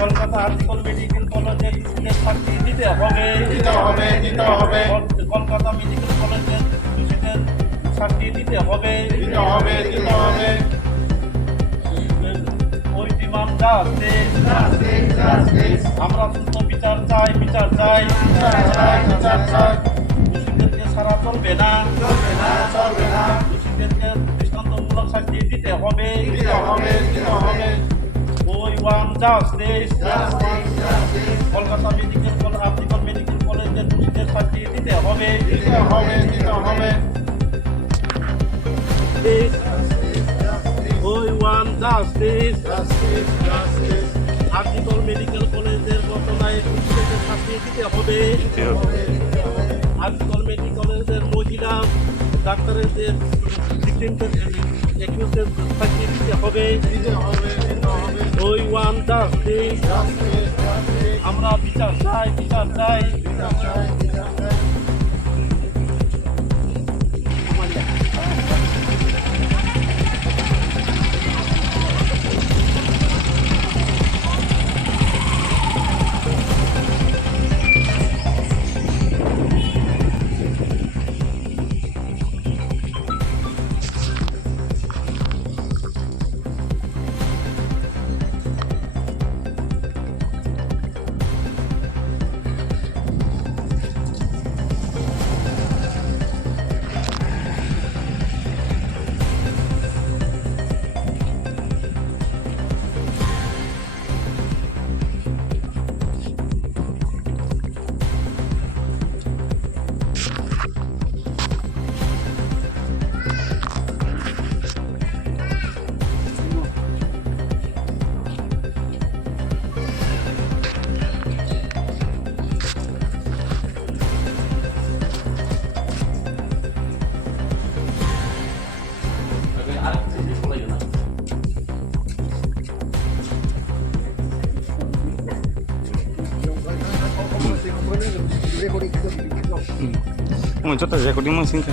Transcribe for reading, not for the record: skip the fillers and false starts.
Kolkata article medical কলেজের student চাকরি দিতে হবে। কলকাতা মেডিকেল কলেজের স্টুডেন্ট চাকরি দিতে হবে। ওই ডিমান্ড জাস্টিস, আমরা দ্রুত বিচার চাই। দোষীদেরকে ছাড়া চলবে না, দোষীদেরকে দৃষ্টান্তমূলক শাস্তি দিতে হবে। ওই want justice, Kolkata medical article medical কলেজের দোষীদের শাস্তি দিতে হবে। ওই ওয়ান জাস্টিস, আর্টিকেল মেডিকেল কলেজের ঘটনায় দোষীদের শাস্তি দিতে হবে। আর্টিকেল মেডিকেল কলেজের মহিলা ডাক্তারদের একুশের শাস্তি দিতে হবে। ওই ওয়ান জাস্টিস, আমরা বিচার চাই। Recording. Mo, ito ta recording mo singka.